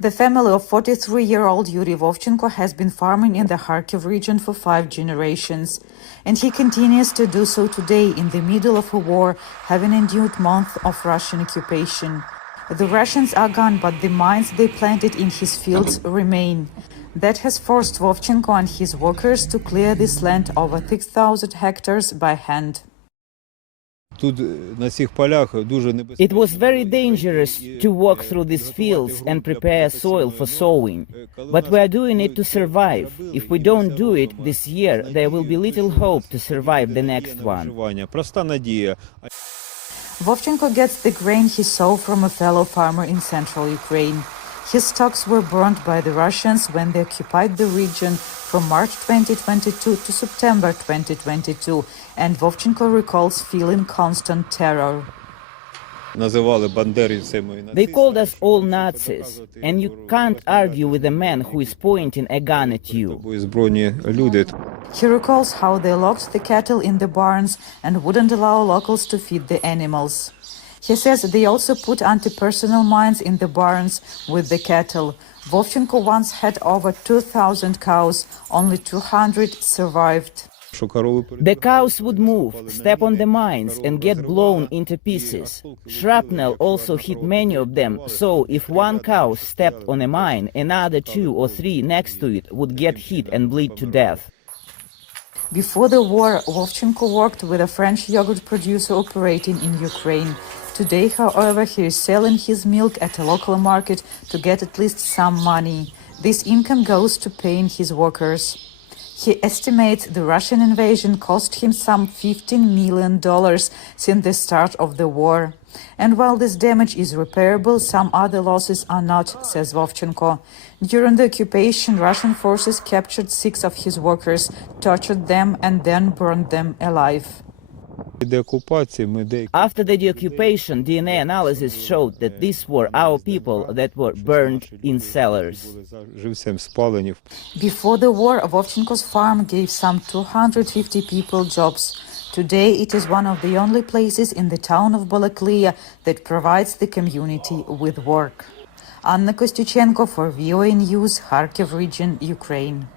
The family of 43-year-old Yuriy Voychenko has been farming in the Kharkiv region for 5 generations, and he continues to do so today in the middle of a war, having endured months of Russian occupation. The Russians are gone, but the mines they planted in his fields remain. That has forced Voychenko and his workers to clear this land over 6,000 hectares by hand. It was very dangerous to walk through these fields and prepare soil for sowing. But we are doing it to survive. If we don't do it this year, there will be little hope to survive the next one. Voychenko gets the grain he sowed from a fellow farmer in central Ukraine. His stocks were burned by the Russians when they occupied the region from March 2022 to September 2022, and Voychenko recalls feeling constant terror. They called us all Nazis, and you can't argue with a man who is pointing a gun at you. He recalls how they locked the cattle in the barns and wouldn't allow locals to feed the animals. He says they also put anti-personnel mines in the barns with the cattle. Voychenko once had over 2,000 cows, only 200 survived. The cows would move, step on the mines and get blown into pieces. Shrapnel also hit many of them, so if one cow stepped on a mine, another 2 or 3 next to it would get hit and bleed to death. Before the war, Voychenko worked with a French yogurt producer operating in Ukraine. Today, however, he is selling his milk at a local market to get at least some money. This income goes to paying his workers. He estimates the Russian invasion cost him some $15 million since the start of the war. And while this damage is repairable, some other losses are not, says Voychenko. During the occupation, Russian forces captured 6 of his workers, tortured them, and then burned them alive. After the deoccupation, DNA analysis showed that these were our people that were burned in cellars. Before the war, Voychenko's farm gave some 250 people jobs. Today, it is one of the only places in the town of Balaklia that provides the community with work. Anna Kosstutschenko for VOA News, Kharkiv region, Ukraine.